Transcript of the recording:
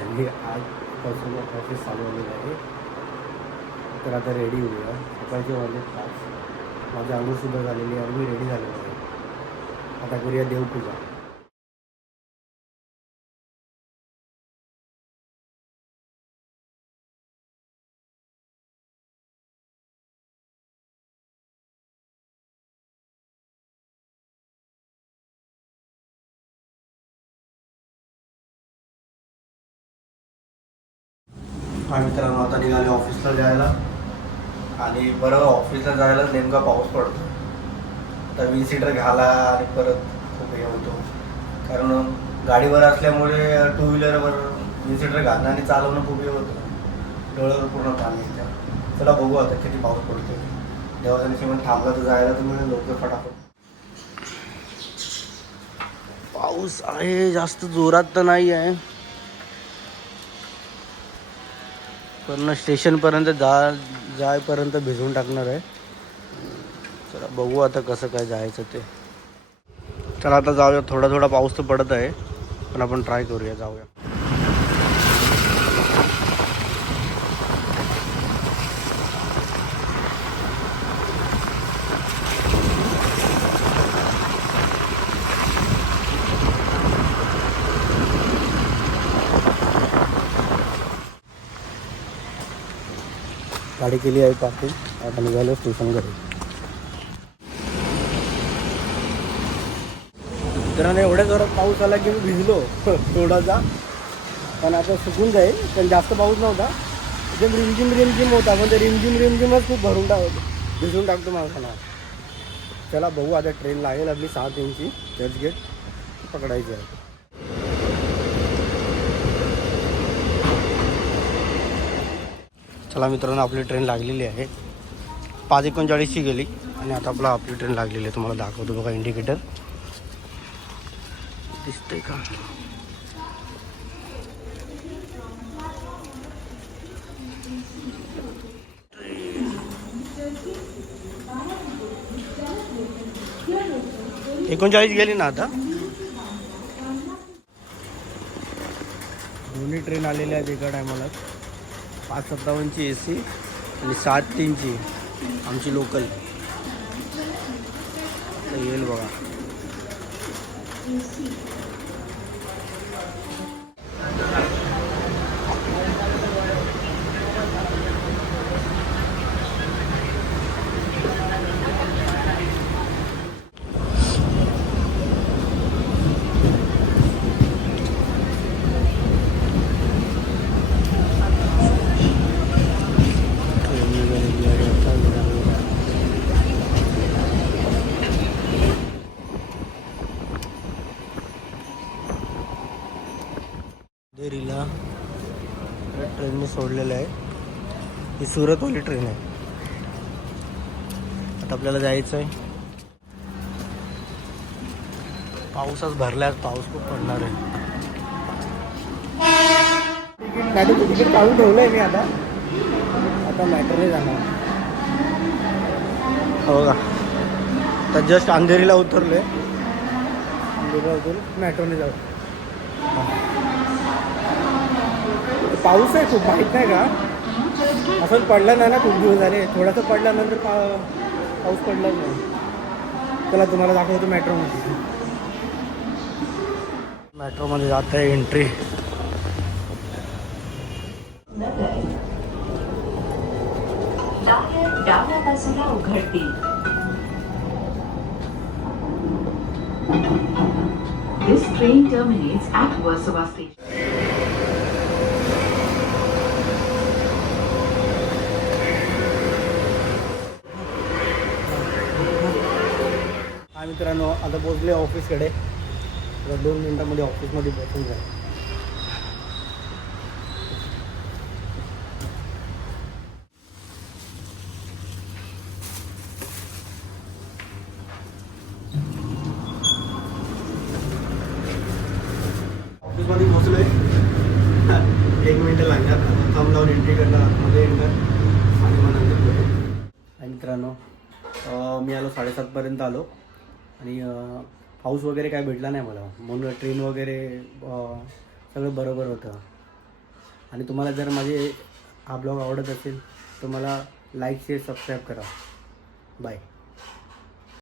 आणि आजपासून ऑफिस चालू झालेलं आहे तर आता रेडी होऊया. सकाळचे वाजले पाच. माझी आंघोळसुद्धा झालेली आहे. आणि मी रेडी झालेलो आहे. आता करूया देवपूजा. हा मित्रांनो आता निघाले ऑफिसला जायला. आणि बरं ऑफिसला जायला नेमका पाऊस पडतो. आता वील सीटर घाला आणि परत खूप हे होतो. कारण गाडीवर असल्यामुळे टू व्हीलरवर वील सीटर घालणं आणि चालवणं खूप हे होतं. डोळ्यावर पूर्ण पाणी येतं. चला बघू आता किती पाऊस पडतो देवाचा निश्चित थांबला तर जायला तर मिळेल लवकर फटाफट. पाऊस आहे जास्त जोरात तर नाही आहे पण स्टेशनपर्यंत जा जायपर्यंत भिजवून टाकणार आहे. चला बघू आता कसं काय जायचं ते. चला आता जाऊया. थोडा थोडा पाऊस तर पडत आहे पण आपण ट्राय करूया जाऊया. गाडी केली आहे पार्किंग आता निघालो स्टेशन घरी. मित्रांनो एवढ्या जोरात पाऊस आला की मी भिजलो थोडासा. पण आता सुकून जाईल. पण जास्त पाऊस नव्हता. एकदम रिमझिम रिमझिम होता. पण ते रिमझिम रिमझिमच खूप भरून टाक भिजून टाकतो माणसाला चला बघू आता ट्रेन लागेल आपली सहा तीनची. चर्चगेट पकडायची आहे. चला मित्रांनो आपली ट्रेन लागलेली आहे. पाच एकोणचाळीसची गेली आणि आता आपला आपली ट्रेन लागलेली आहे. तुम्हाला दाखवतो बघा इंडिकेटर दिसते का? एकोणचाळीस गेली ना आता? दोन्ही ट्रेन आलेल्या आहेत एका टायमाला पाच सत्तावन्नची ए सी आणि सात तीनची आमची लोकल येईल बघा. देरीला ट्रेनने सोडलेलं आहे. ही सुरतवाली ट्रेन आहे. आता आपल्याला जायचं आहे पाऊसच भरलाय पाऊस खूप पडणार आहे. तिकीट तिकीट काढून ठेवलंय मी आता. आता मॅटरने जाणार. हो का? तर जस्ट अंधेरीला उतरले अंधेरीला उतरून मॅट्रोने जाऊ. पाऊस आहे खूप माहीत नाही का? असं पडला नाही ना खूप दिवस झाले थोडासा पडल्यानंतर पा पाऊस पडला नाही. चला तुम्हाला दाखवतो मेट्रोमध्ये. मेट्रोमध्ये जात आहे एंट्री डाव्या बाजूला उघडतील This train terminates at Versova station. हा मित्रांनो आता पोचले ऑफिसकडे आता दोन मिनटामध्ये ऑफिसमध्ये पोचून जाईल ऑफिसमध्ये पोचलोय एक मिनटं लागणार. थंब लावून एंट्री करणार आतमध्ये एंटर आणि मग नंतर भेटू. आणि मित्रांनो अं, मी आलो साडेसातपर्यंत आलो. आणि पाऊस वगैरे काय भेटला नाही मला. म्हणून ट्रेन वगैरे सगळं बरोबर होतं. आणि तुम्हाला जर माझे हा ब्लॉग आवडत असेल तर मला लाईक शेअर सबस्क्राईब करा. बाय.